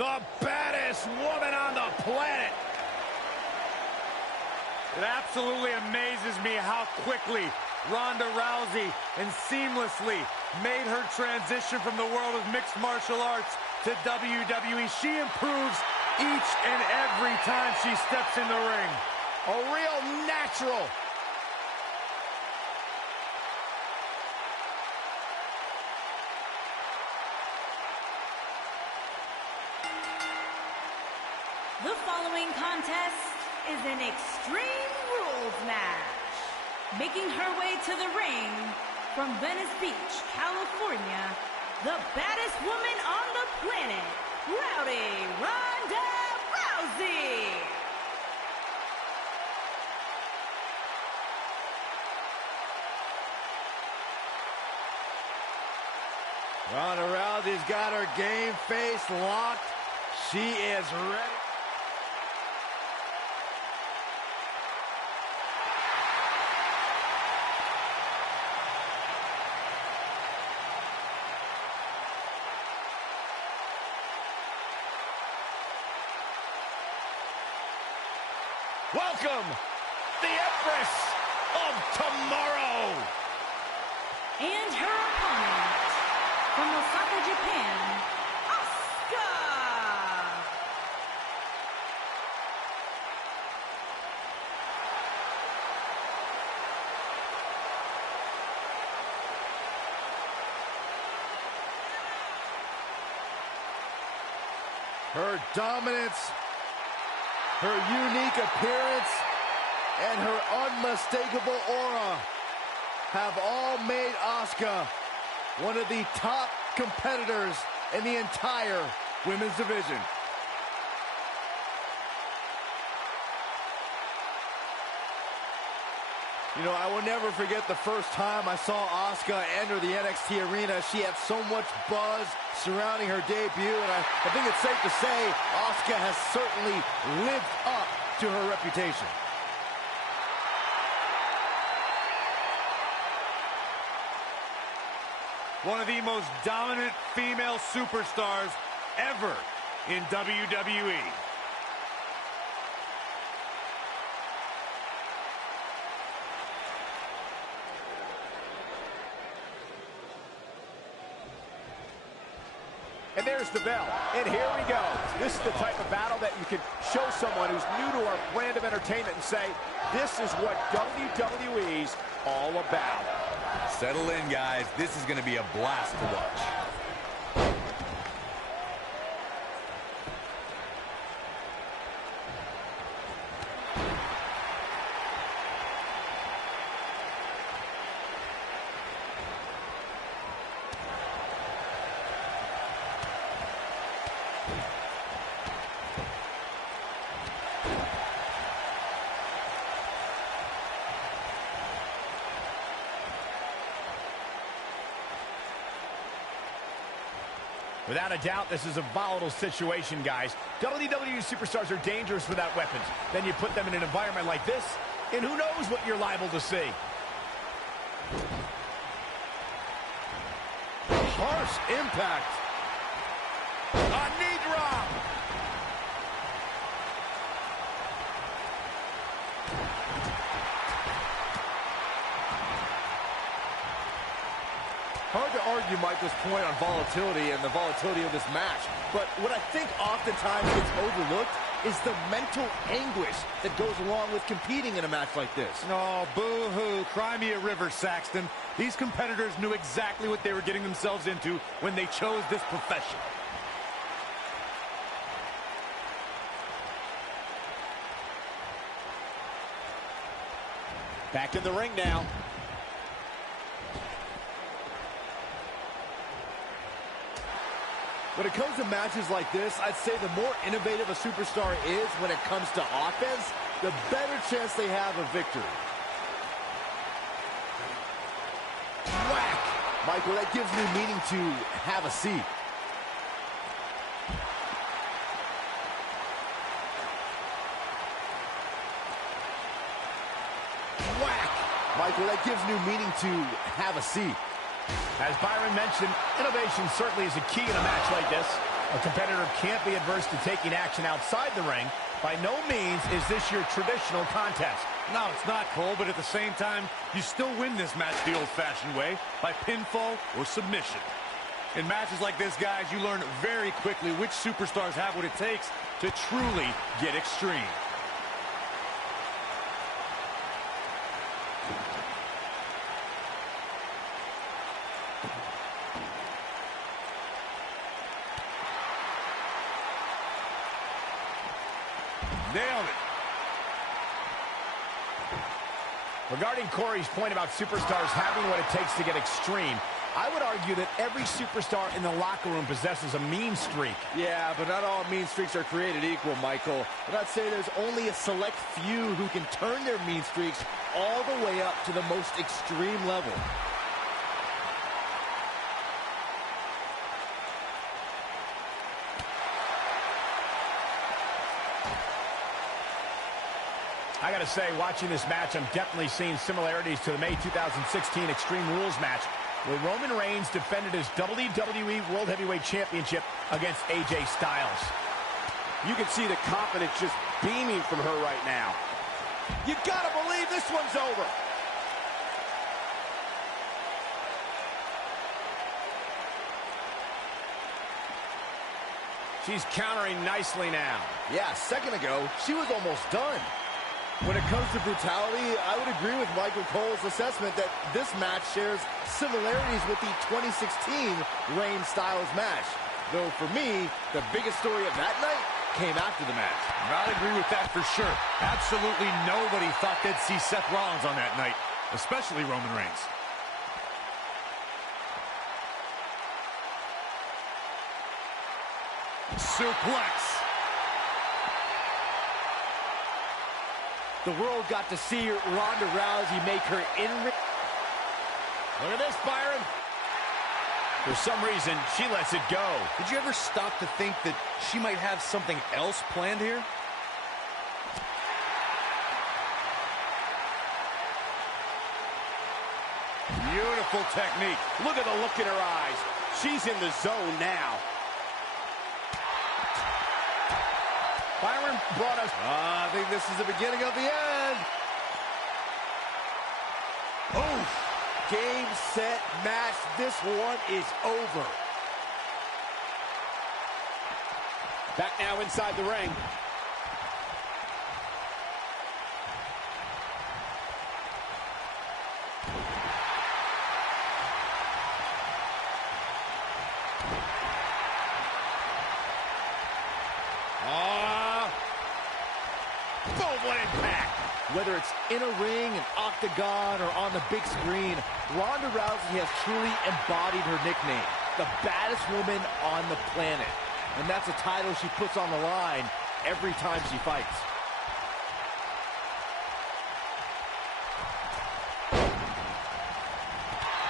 The baddest woman on the planet. It absolutely amazes me how quickly Ronda Rousey and seamlessly made her transition from the world of mixed martial arts to WWE. She improves each and every time she steps in the ring. A real natural. The following contest is an Extreme Rules match. Making her way to the ring from Venice Beach, California, the baddest woman on the planet, Ronda Rousey. Ronda Rousey's got her game face locked. She is ready. Welcome, the Empress of Tomorrow. And her opponent, from Osaka, Japan, Asuka. Her dominance, her unique appearance, and her unmistakable aura have all made Asuka one of the top competitors in the entire women's division. You know, I will never forget the first time I saw Asuka enter the NXT arena. She had so much buzz surrounding her debut, and I think it's safe to say Asuka has certainly lived up to her reputation. One of the most dominant female superstars ever in WWE. And there's the bell. And here we go. This is the type of battle that you can show someone who's new to our brand of entertainment and say, this is what WWE's all about. Settle in, guys. This is going to be a blast to watch. Without a doubt, this is a volatile situation, guys. WWE superstars are dangerous without weapons. Then you put them in an environment like this, and who knows what you're liable to see. Harsh impact. A knee drop. Hard to argue Michael's point on volatility and the volatility of this match, but what I think oftentimes gets overlooked is the mental anguish that goes along with competing in a match like this. Oh, boo-hoo. Cry me a river, Saxton. These competitors knew exactly what they were getting themselves into when they chose this profession. Back in the ring now. When it comes to matches like this, I'd say the more innovative a superstar is when it comes to offense, the better chance they have of victory. Whack! Michael, that gives new meaning to have a seat. Whack! Michael, that gives new meaning to have a seat. As Byron mentioned, innovation certainly is a key in a match like this. A competitor can't be adverse to taking action outside the ring. By no means is this your traditional contest. No, it's not, Cole, but at the same time, you still win this match the old-fashioned way, by pinfall or submission. In matches like this, guys, you learn very quickly which superstars have what it takes to truly get extreme. Nailed it. Regarding Corey's point about superstars having what it takes to get extreme, I would argue that every superstar in the locker room possesses a mean streak. Yeah, but not all mean streaks are created equal, Michael. But I'd say there's only a select few who can turn their mean streaks all the way up to the most extreme level. I gotta say, watching this match, I'm definitely seeing similarities to the May 2016 Extreme Rules match, where Roman Reigns defended his WWE World Heavyweight Championship against AJ Styles. You can see the confidence just beaming from her right now. You gotta believe this one's over. She's countering nicely now. Yeah, a second ago, she was almost done. When it comes to brutality, I would agree with Michael Cole's assessment that this match shares similarities with the 2016 Reigns-Styles match. Though for me, the biggest story of that night came after the match. I'd agree with that for sure. Absolutely nobody thought they'd see Seth Rollins on that night, especially Roman Reigns. Suplex. The world got to see Ronda Rousey make her in-ring. Look at this, Byron. For some reason, she lets it go. Did you ever stop to think that she might have something else planned here? Beautiful technique. Look at the look in her eyes. She's in the zone now. Byron brought us... I think this is the beginning of the end. Oh, game, set, match. This one is over. Back now inside the ring. Whether it's in a ring, an octagon, or on the big screen, Ronda Rousey has truly embodied her nickname, the baddest woman on the planet. And that's a title she puts on the line every time she fights.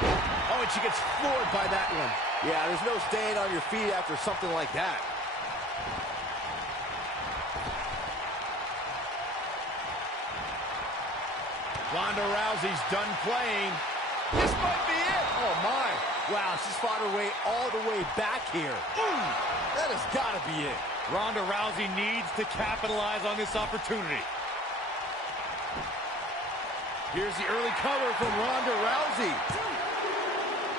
Oh, and she gets floored by that one. Yeah, there's no staying on your feet after something like that. Ronda Rousey's done playing. This might be it. Oh, my. Wow, she's fought her way all the way back here. Ooh, that has got to be it. Ronda Rousey needs to capitalize on this opportunity. Here's the early cover from Ronda Rousey.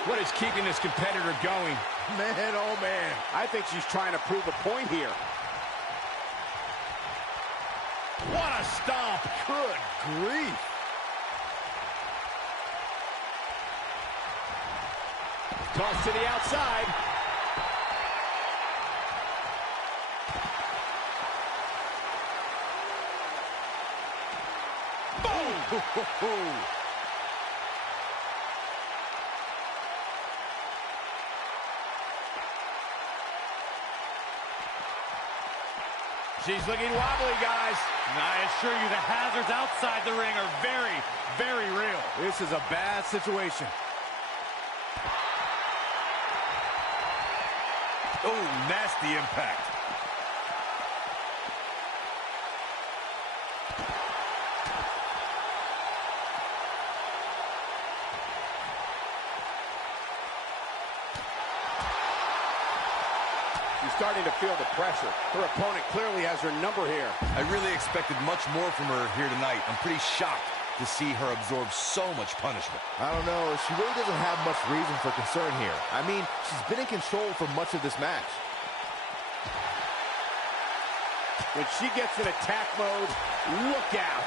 What is keeping this competitor going? Man, oh, man. I think she's trying to prove a point here. What a stomp. Good grief. Toss to the outside. Boom! She's looking wobbly, guys. And I assure you the hazards outside the ring are very, very real. This is a bad situation. Oh, nasty impact. She's She's starting to feel the pressure. Her opponent clearly has her number here. I really expected much more from her here tonight. I'm pretty shocked to see her absorb so much punishment. I don't know. She really doesn't have much reason for concern here. I mean, she's been in control for much of this match. When she gets in attack mode, look out.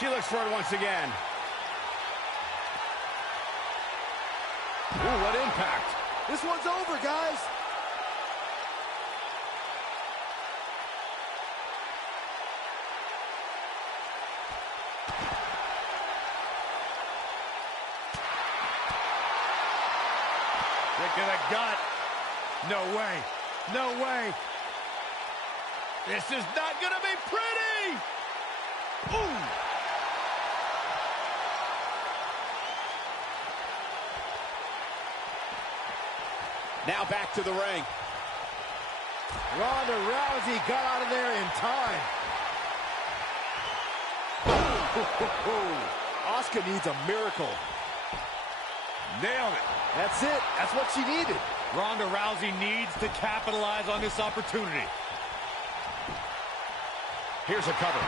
She looks for it once again. Ooh, what impact. This one's over, guys. Kick to the gut. No way. No way. This is not going to be pretty. Ooh. Now back to the ring. Ronda Rousey got out of there in time. Asuka needs a miracle. Nailed it. That's it. That's what she needed. Ronda Rousey needs to capitalize on this opportunity. Here's a cover.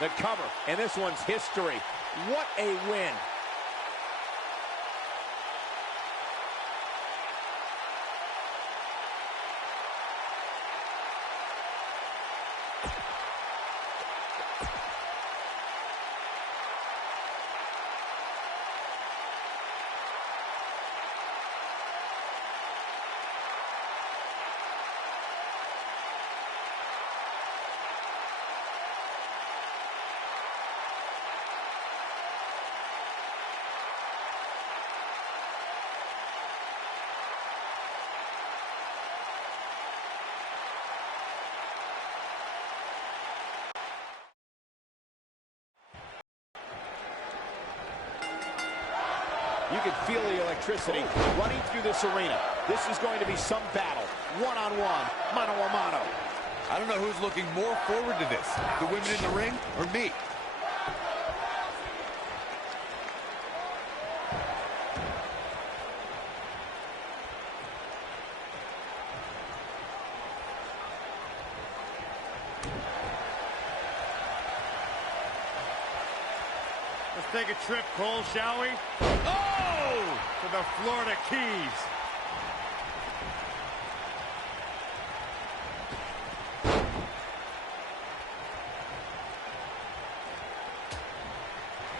The cover, and this one's history. What a win. You can feel the electricity running through this arena. This is going to be some battle. One-on-one, mano-a-mano. I don't know who's looking more forward to this, the women in the ring or me. Let's take a trip, Cole, shall we? Oh! To the Florida Keys.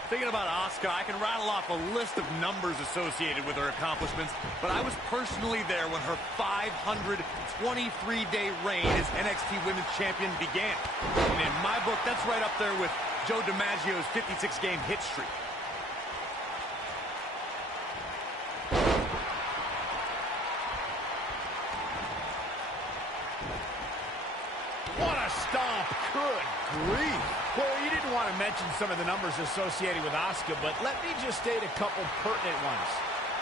Thinking about Asuka, I can rattle off a list of numbers associated with her accomplishments, but I was personally there when her 523-day reign as NXT Women's Champion began. And in my book, that's right up there with Joe DiMaggio's 56-game hit streak. What a stomp. Good grief. Corey, you didn't want to mention some of the numbers associated with Asuka, but let me just state a couple pertinent ones.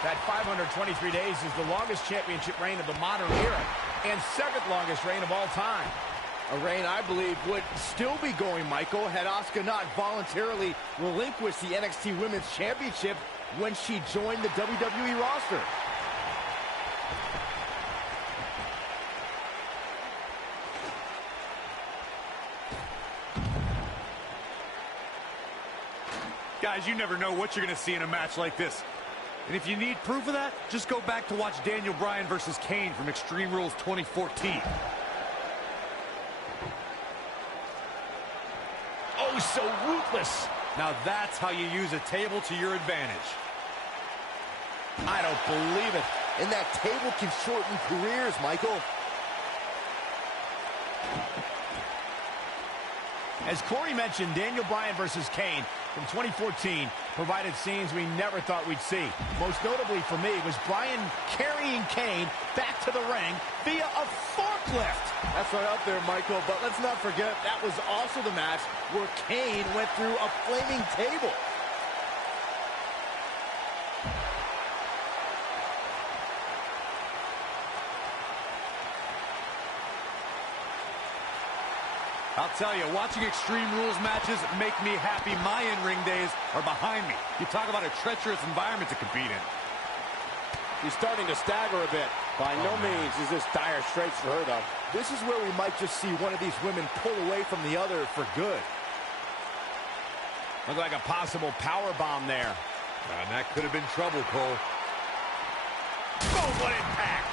That 523 days is the longest championship reign of the modern era and second longest reign of all time. A reign I believe would still be going, Michael, had Asuka not voluntarily relinquished the NXT Women's Championship when she joined the WWE roster. Guys, you never know what you're going to see in a match like this. And if you need proof of that, just go back to watch Daniel Bryan versus Kane from Extreme Rules 2014. Oh, so ruthless. Now that's how you use a table to your advantage. I don't believe it. And that table can shorten careers, Michael. As Corey mentioned, Daniel Bryan versus Kane from 2014 provided scenes we never thought we'd see. Most notably for me was Bryan carrying Kane back to the ring via a forklift. That's right up there, Michael, but let's not forget that was also the match where Kane went through a flaming table. I'll tell you, watching Extreme Rules matches make me happy. My in-ring days are behind me. You talk about a treacherous environment to compete in. He's starting to stagger a bit. By no means is this dire straits for her, though. This is where we might just see one of these women pull away from the other for good. Looked like a possible power bomb there. And that could have been trouble, Cole. Oh, what impact!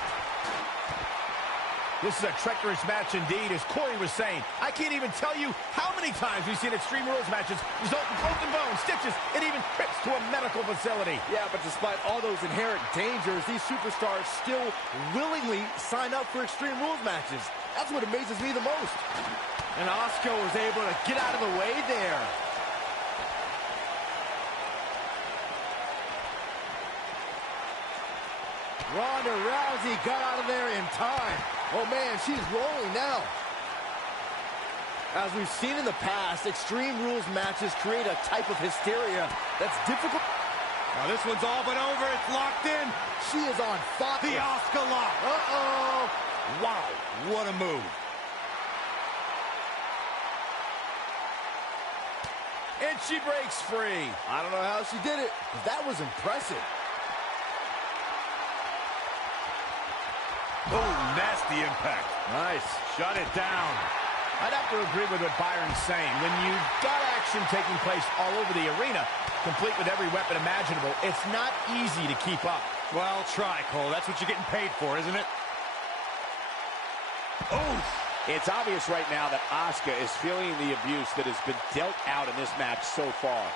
This is a treacherous match indeed, as Corey was saying. I can't even tell you how many times we've seen Extreme Rules matches result in broken bones, stitches, and even trips to a medical facility. Yeah, but despite all those inherent dangers, these superstars still willingly sign up for Extreme Rules matches. That's what amazes me the most. And Asuka was able to get out of the way there. Ronda Rousey got out of there in time. Oh, man, she's rolling now. As we've seen in the past, Extreme Rules matches create a type of hysteria that's difficult. Now this one's all but over. It's locked in. She is on fire. The Asuka lock. Uh-oh. Wow, what a move. And she breaks free. I don't know how she did it, but that was impressive. Oh, nasty impact. Nice. Shut it down. I'd have to agree with what Byron's saying. When you've got action taking place all over the arena, complete with every weapon imaginable, it's not easy to keep up. Well, try, Cole. That's what you're getting paid for, isn't it? Oh! It's obvious right now that Asuka is feeling the abuse that has been dealt out in this match so far.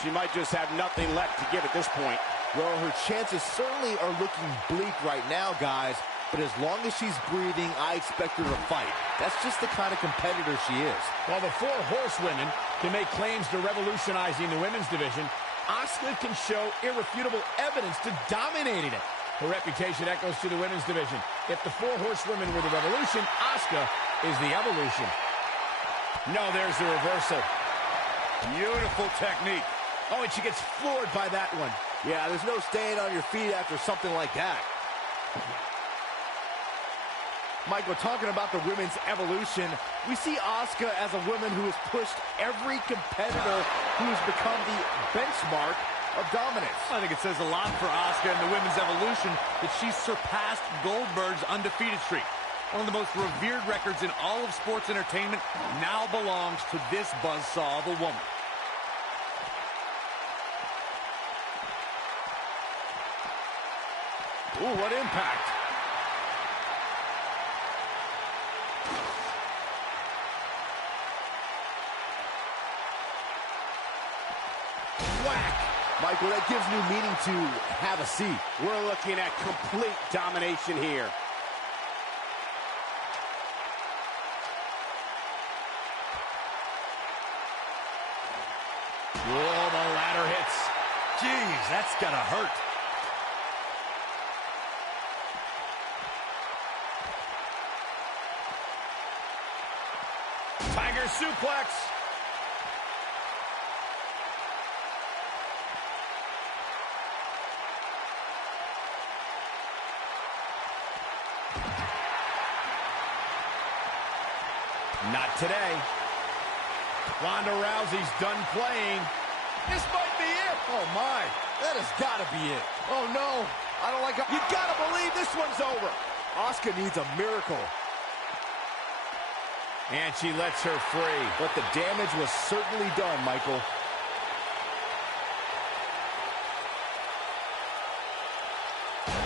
She might just have nothing left to give at this point. Well, her chances certainly are looking bleak right now, guys. But as long as she's breathing, I expect her to fight. That's just the kind of competitor she is. While the four horsewomen can make claims to revolutionizing the women's division, Asuka can show irrefutable evidence to dominating it. Her reputation echoes to the women's division. If the four horsewomen were the revolution, Asuka is the evolution. No, there's the reversal. Beautiful technique. Oh, and she gets floored by that one. Yeah, there's no staying on your feet after something like that. Michael, talking about the women's evolution, we see Asuka as a woman who has pushed every competitor who has become the benchmark of dominance. I think it says a lot for Asuka and the women's evolution that she's surpassed Goldberg's undefeated streak. One of the most revered records in all of sports entertainment now belongs to this buzzsaw of a woman. Ooh, what impact. Whack! Michael, that gives new meaning to have a seat. We're looking at complete domination here. Whoa, the ladder hits. Jeez, that's gotta hurt. Tiger suplex. Not today. Ronda Rousey's done playing. This might be it. Oh, my. That has got to be it. Oh, no. I don't like it. You got to believe this one's over. Asuka needs a miracle. And she lets her free. But the damage was certainly done, Michael.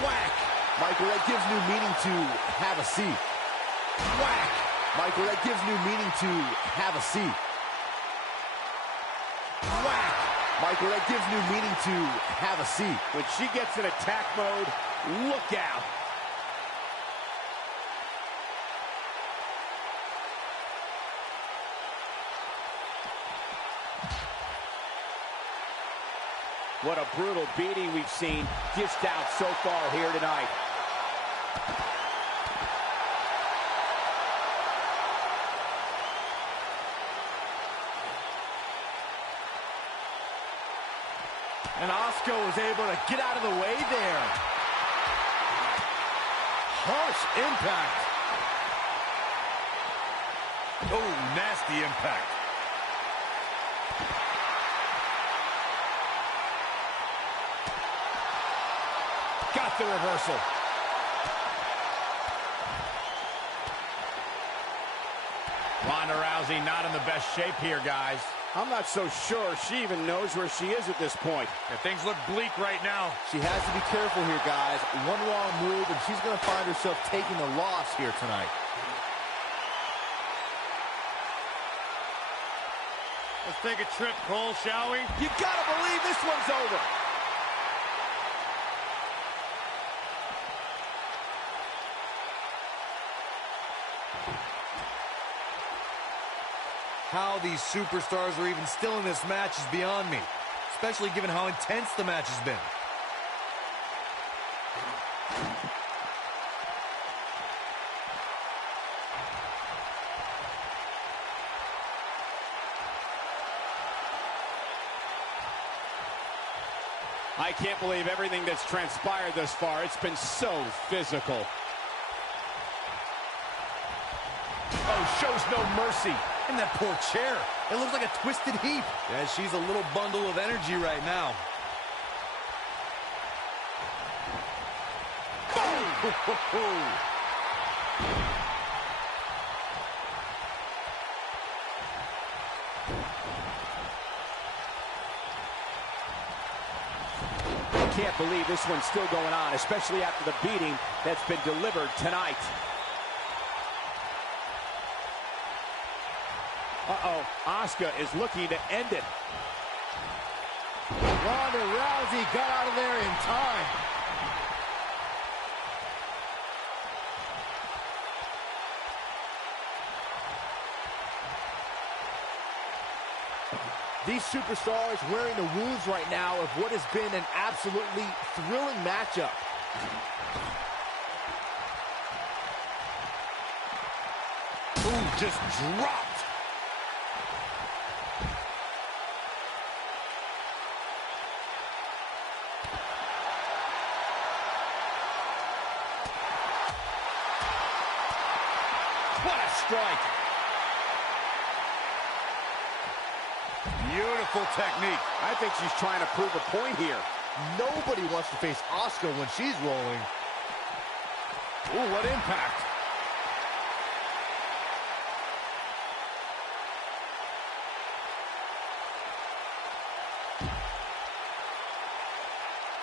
Whack. Michael, that gives new meaning to have a seat. Whack. Michael, that gives new meaning to have a seat. Whack. Michael, that gives new meaning to have a seat. When she gets in attack mode, look out. What a brutal beating we've seen dished out so far here tonight. And Asuka was able to get out of the way there. Harsh impact. Oh, nasty impact. Got the reversal. Ronda Rousey not in the best shape here, guys. I'm not so sure she even knows where she is at this point. Yeah, things look bleak right now. She has to be careful here, guys. One wrong move, and she's going to find herself taking the loss here tonight. Let's take a trip, Cole, shall we? You gotta believe this one's over. How these superstars are even still in this match is beyond me, especially given how intense the match has been. I can't believe everything that's transpired thus far. It's been so physical. Oh, shows no mercy. And that poor chair. It looks like a twisted heap. Yeah, she's a little bundle of energy right now. Can't believe this one's still going on, especially after the beating that's been delivered tonight. Uh-oh, Asuka is looking to end it. Ronda Rousey got out of there in time. These superstars wearing the wounds right now of what has been an absolutely thrilling matchup. Ooh, just dropped. What a strike. Beautiful technique. I think she's trying to prove a point here. Nobody wants to face Asuka when she's rolling. Ooh, what impact.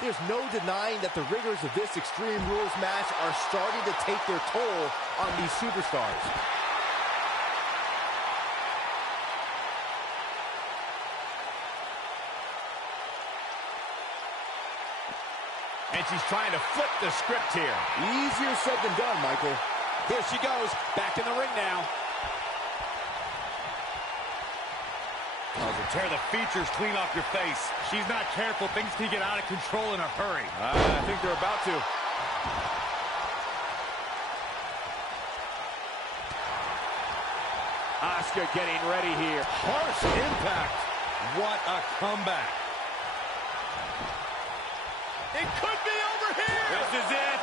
There's no denying that the rigors of this Extreme Rules match are starting to take their toll on these superstars. And she's trying to flip the script here. Easier said than done, Michael. Here she goes, back in the ring now. Tear the features clean off your face. She's not careful. Things can get out of control in a hurry. I think they're about to. Asuka getting ready here. Harsh impact. What a comeback. It could be over here. This is it.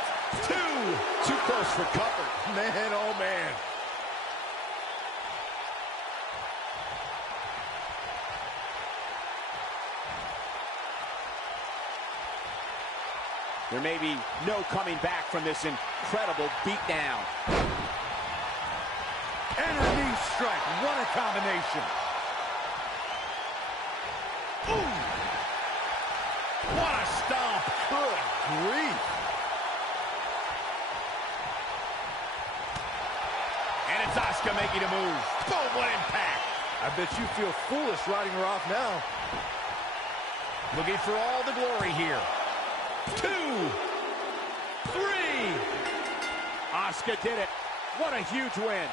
Too close for comfort. Man, oh man. There may be no coming back from this incredible beatdown. And a knee strike. What a combination. Ooh! What a stomp. Good grief. And it's Asuka making a move. Boom, what impact. I bet you feel foolish riding her off now. Looking for all the glory here. 2, 3. Asuka did it. What a huge win.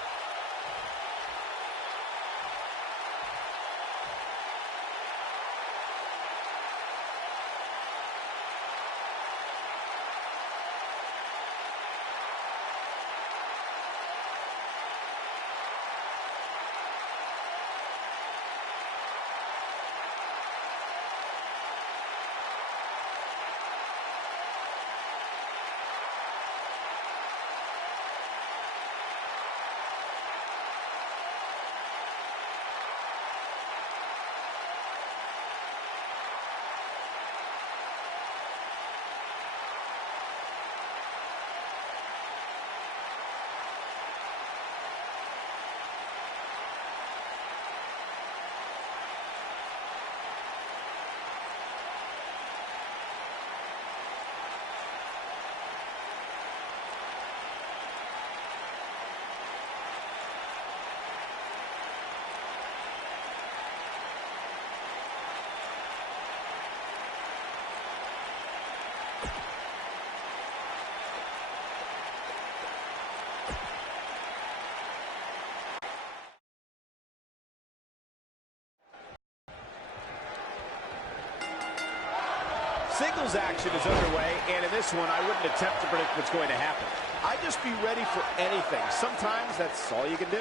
singles action is underway, and in this one, I wouldn't attempt to predict what's going to happen. I'd just be ready for anything. Sometimes that's all you can do.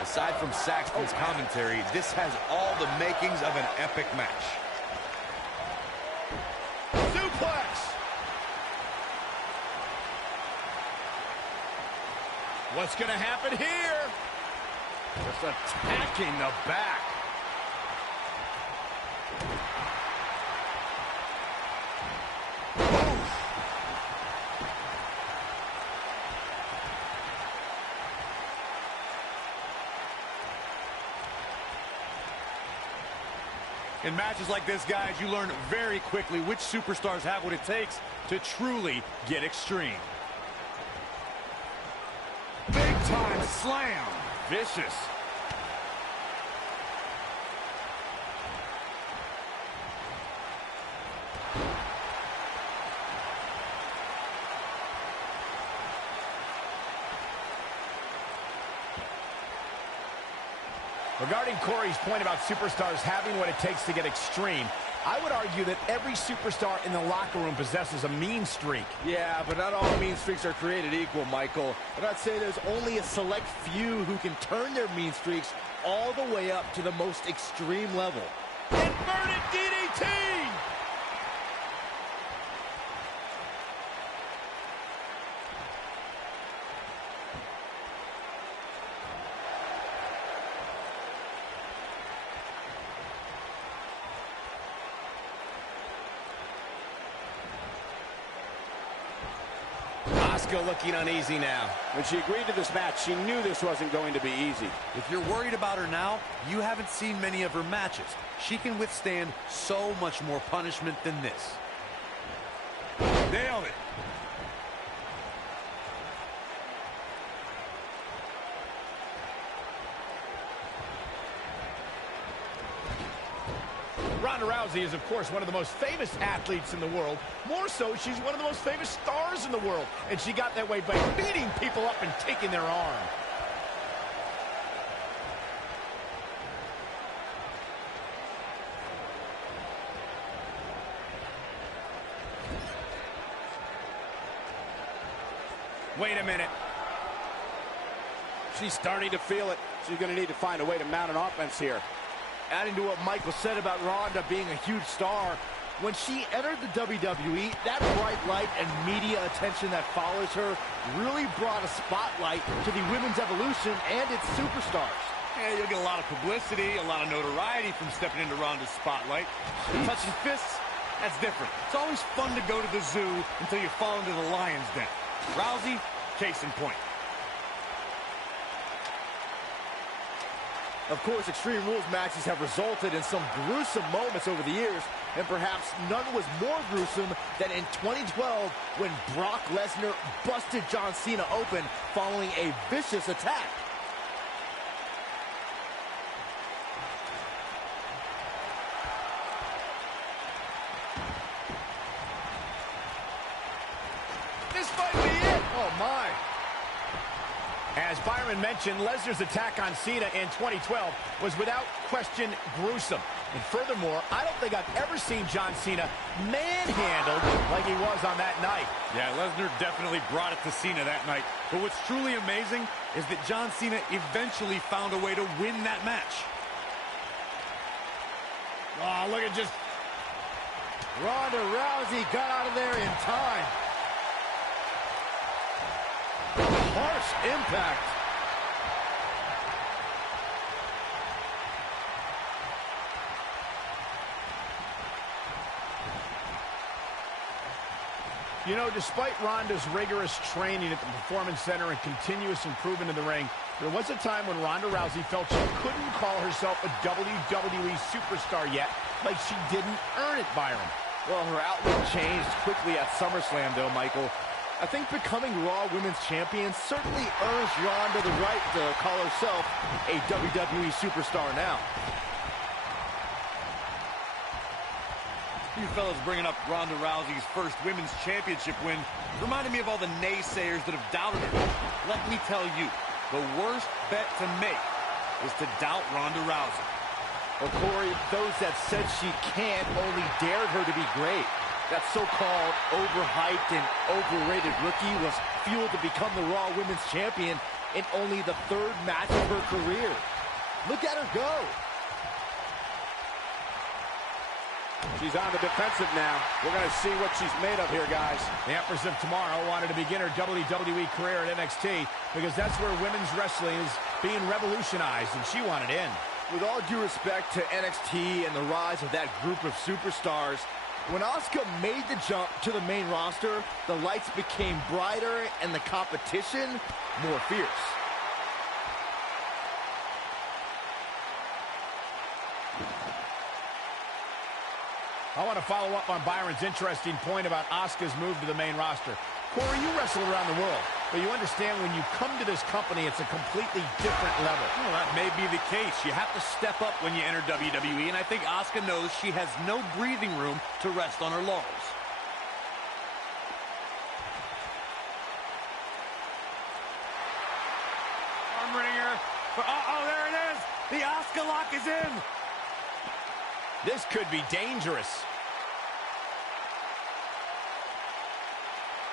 Aside from Saxton's commentary, this has all the makings of an epic match. Suplex! What's going to happen here? Just attacking the back. In matches like this, guys, you learn very quickly which superstars have what it takes to truly get extreme. Big time slam. Vicious. Regarding Corey's point about superstars having what it takes to get extreme, I would argue that every superstar in the locker room possesses a mean streak. Yeah, but not all mean streaks are created equal, Michael. And I'd say there's only a select few who can turn their mean streaks all the way up to the most extreme level. Inverted DDT! Asuka looking uneasy now. When she agreed to this match, she knew this wasn't going to be easy. If you're worried about her now, you haven't seen many of her matches. She can withstand so much more punishment than this. Nailed it. Ronda Rousey is, of course, one of the most famous athletes in the world. More so, she's one of the most famous stars in the world. And she got that way by beating people up and taking their arm. Wait a minute. She's starting to feel it. She's going to need to find a way to mount an offense here. Adding to what Michael said about Ronda being a huge star, when she entered the WWE, that bright light and media attention that follows her really brought a spotlight to the women's evolution and its superstars. Yeah, you'll get a lot of publicity, a lot of notoriety from stepping into Ronda's spotlight. Touching fists, that's different. It's always fun to go to the zoo until you fall into the lion's den. Rousey, case in point. Of course, Extreme Rules matches have resulted in some gruesome moments over the years, and perhaps none was more gruesome than in 2012 when Brock Lesnar busted John Cena open following a vicious attack. This might be it. Oh, my. As Byron mentioned, Lesnar's attack on Cena in 2012 was without question gruesome. And furthermore, I don't think I've ever seen John Cena manhandled like he was on that night. Yeah, Lesnar definitely brought it to Cena that night. But what's truly amazing is that John Cena eventually found a way to win that match. Oh, look at just... Ronda Rousey got out of there in time. Harsh impact. You know, despite Ronda's rigorous training at the Performance Center and continuous improvement in the ring, there was a time when Ronda Rousey felt she couldn't call herself a WWE superstar yet, like she didn't earn it, Byron. Well, her outlook changed quickly at SummerSlam, though, Michael. I think becoming Raw Women's Champion certainly earns Ronda the right to call herself a WWE superstar now. You fellas bringing up Ronda Rousey's first Women's Championship win reminded me of all the naysayers that have doubted her. Let me tell you, the worst bet to make is to doubt Ronda Rousey. Well, Corey, those that said she can't only dared her to be great. That so-called overhyped and overrated rookie was fueled to become the Raw Women's Champion in only the 3rd match of her career. Look at her go. She's on the defensive now. We're going to see what she's made of here, guys. The Empress of Tomorrow wanted to begin her WWE career at NXT because that's where women's wrestling is being revolutionized, and she wanted in. With all due respect to NXT and the rise of that group of superstars, when Asuka made the jump to the main roster, the lights became brighter and the competition more fierce. I want to follow up on Byron's interesting point about Asuka's move to the main roster. Corey, you wrestle around the world, but you understand when you come to this company, it's a completely different level. Well, that may be the case. You have to step up when you enter WWE, and I think Asuka knows she has no breathing room to rest on her laurels. Arm wringer. Oh, there it is. The Asuka lock is in. This could be dangerous.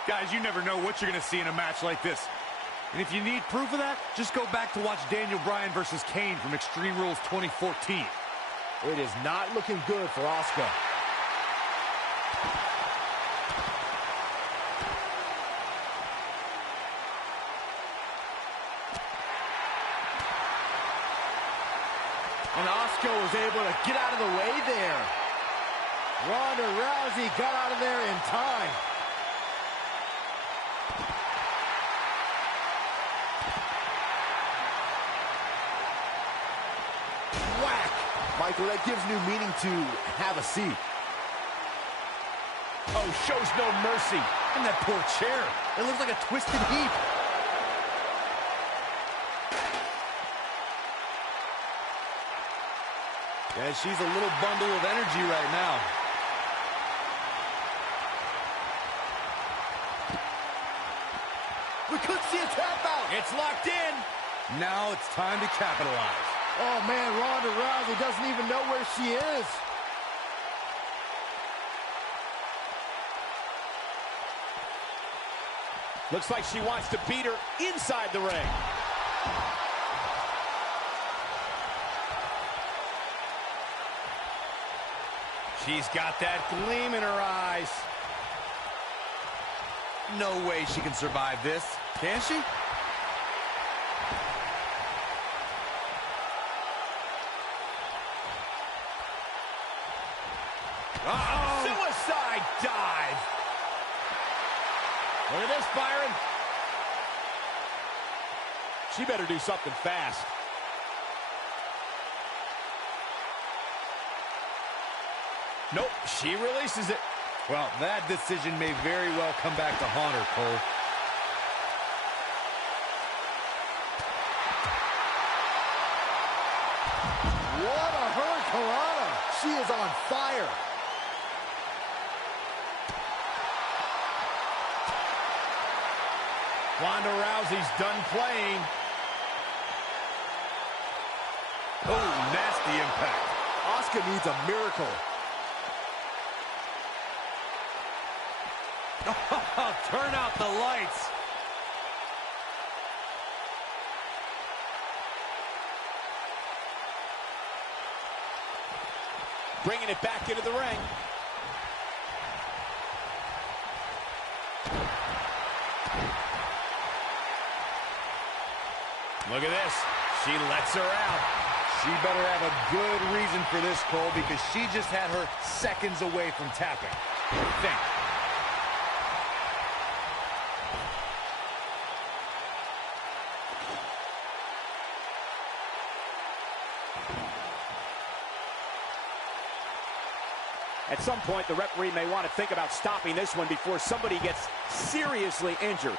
Guys, you never know what you're going to see in a match like this. And if you need proof of that, just go back to watch Daniel Bryan versus Kane from Extreme Rules 2014. It is not looking good for Asuka. And Asuka was able to get out of the way there. Ronda Rousey got out of there in time. Whack! Michael, that gives new meaning to have a seat. Oh, shows no mercy. And that poor chair. It looks like a twisted heap. Yeah, she's a little bundle of energy right now. We could see a tap out. It's locked in. Now it's time to capitalize. Oh, man, Ronda Rousey doesn't even know where she is. Looks like she wants to beat her inside the ring. She's got that gleam in her eyes. No way she can survive this. Can she? Uh-oh! Suicide dive! Look at this, Byron. She better do something fast. Nope, she releases it. Well, that decision may very well come back to haunt her, Cole. What a hurricanrana! She is on fire. Ronda Rousey's done playing. Oh, nasty impact. Asuka needs a miracle. Turn out the lights. Bringing it back into the ring. Look at this. She lets her out. She better have a good reason for this, Cole, because she just had her seconds away from tapping. Think. At some point, the referee may want to think about stopping this one before somebody gets seriously injured.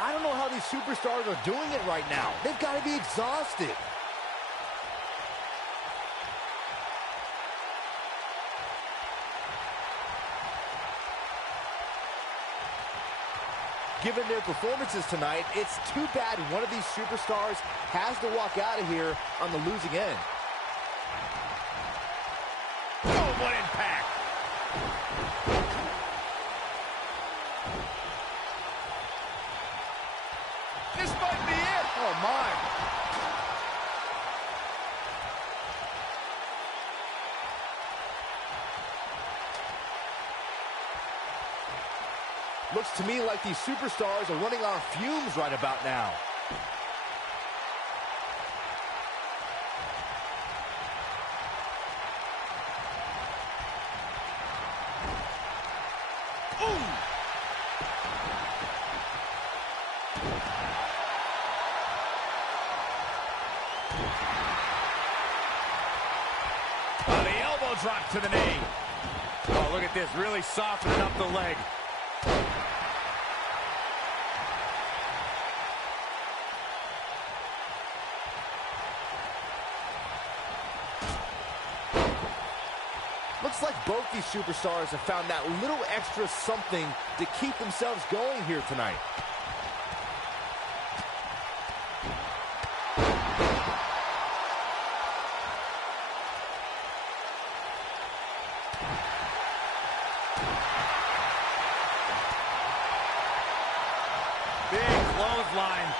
I don't know how these superstars are doing it right now. They've got to be exhausted. given their performances tonight, it's too bad one of these superstars has to walk out of here on the losing end. Oh, what impact! This might be it! Oh, my. Looks to me like these superstars are running on fumes right about now. Oh, the elbow drop to the knee. Oh, look at this, really softening up the leg. Looks like both these superstars have found that little extra something to keep themselves going here tonight. Big clothesline.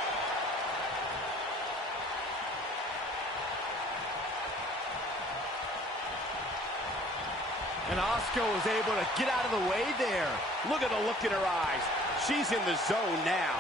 And Asuka was able to get out of the way there. Look at the look in her eyes. She's in the zone now.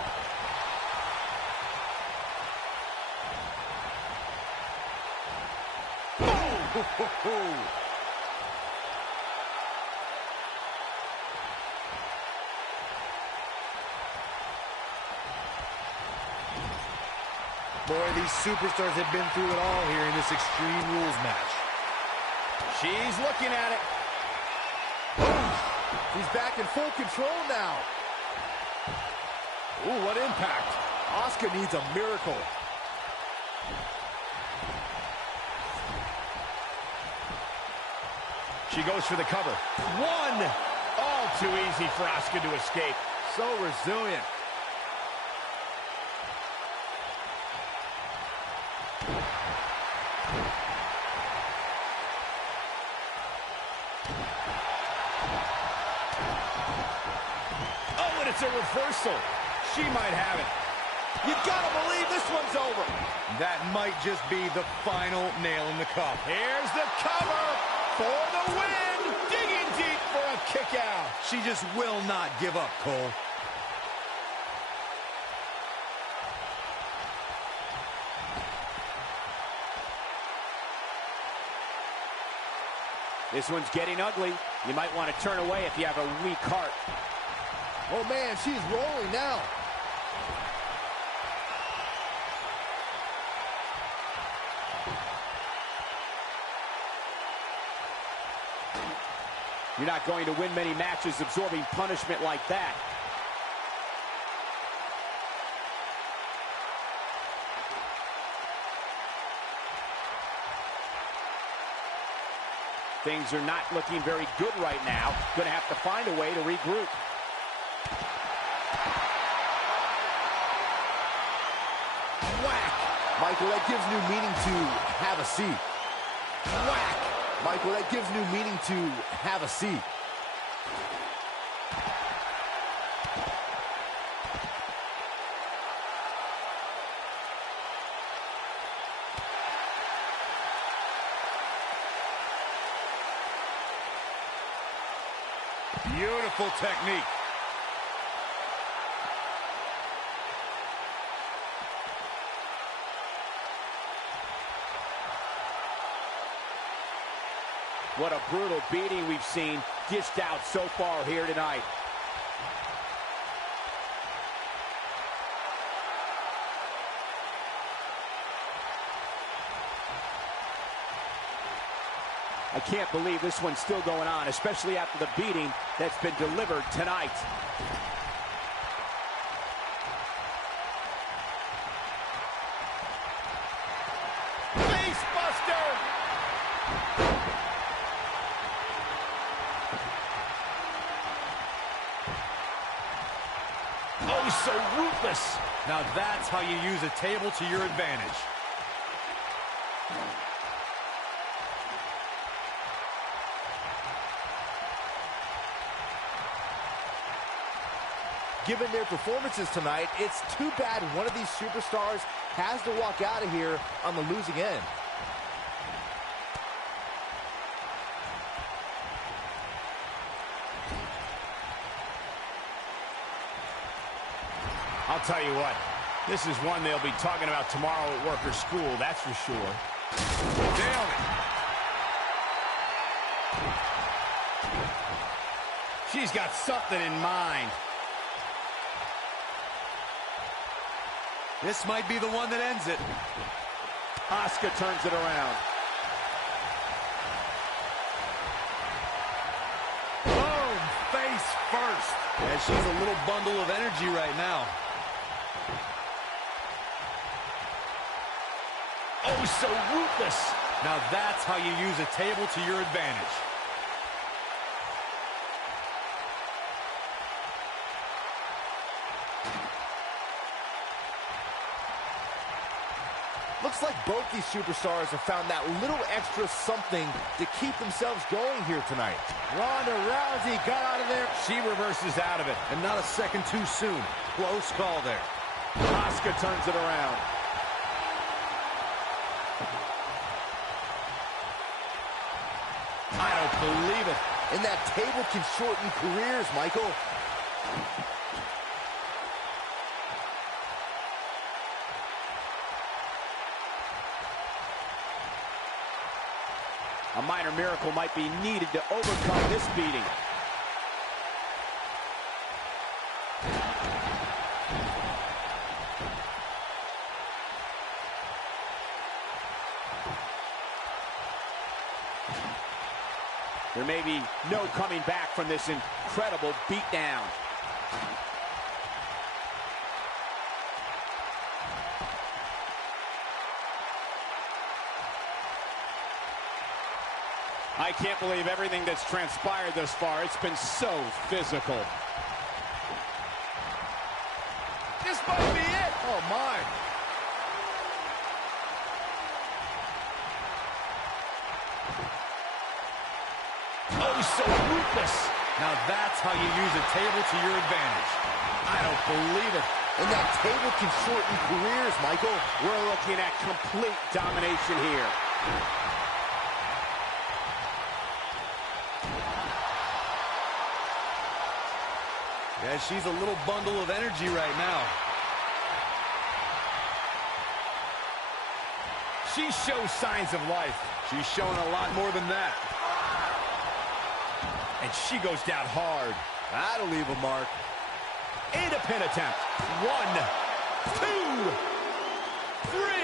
Boy, these superstars have been through it all here in this Extreme Rules match. She's looking at it. He's back in full control now. Ooh, what impact. Asuka needs a miracle. She goes for the cover. One! All too easy for Asuka to escape. So resilient. Oh, and it's a reversal. She might have it. You gotta believe this one's over. That might just be the final nail in the coffin. Here's the cover for the win. Digging deep for a kick out. She just will not give up, Cole. This one's getting ugly. You might want to turn away if you have a weak heart. Oh, man, she's rolling now. You're not going to win many matches absorbing punishment like that. Things are not looking very good right now. Going to have to find a way to regroup. Whack! Michael, that gives new meaning to have a seat. Whack! Michael, that gives new meaning to have a seat. Beautiful technique. What a brutal beating we've seen dished out so far here tonight. I can't believe this one's still going on, especially after the beating that's been delivered tonight. Facebuster! Oh, so ruthless. Now that's how you use a table to your advantage. Given their performances tonight, it's too bad one of these superstars has to walk out of here on the losing end. I'll tell you what, this is one they'll be talking about tomorrow at work or school, that's for sure. Nailed it. She's got something in mind. This might be the one that ends it. Asuka turns it around. Boom! Face first. Yeah, she's a little bundle of energy right now. Oh, so ruthless. Now that's how you use a table to your advantage. Looks like both these superstars have found that little extra something to keep themselves going here tonight. Ronda Rousey got out of there. She reverses out of it. And not a second too soon. Close call there. Asuka turns it around. I don't believe it. And that table can shorten careers, Michael. A minor miracle might be needed to overcome this beating. There may be no coming back from this incredible beatdown. I can't believe everything that's transpired thus far. It's been so physical. This might be it. Oh, my. Oh, so ruthless. Now that's how you use a table to your advantage. I don't believe it. And that table can shorten careers, Michael. We're looking at complete domination here. Yeah, she's a little bundle of energy right now. She shows signs of life. She's showing a lot more than that. And she goes down hard. That'll leave a mark. And a pin attempt. 1, 2, 3.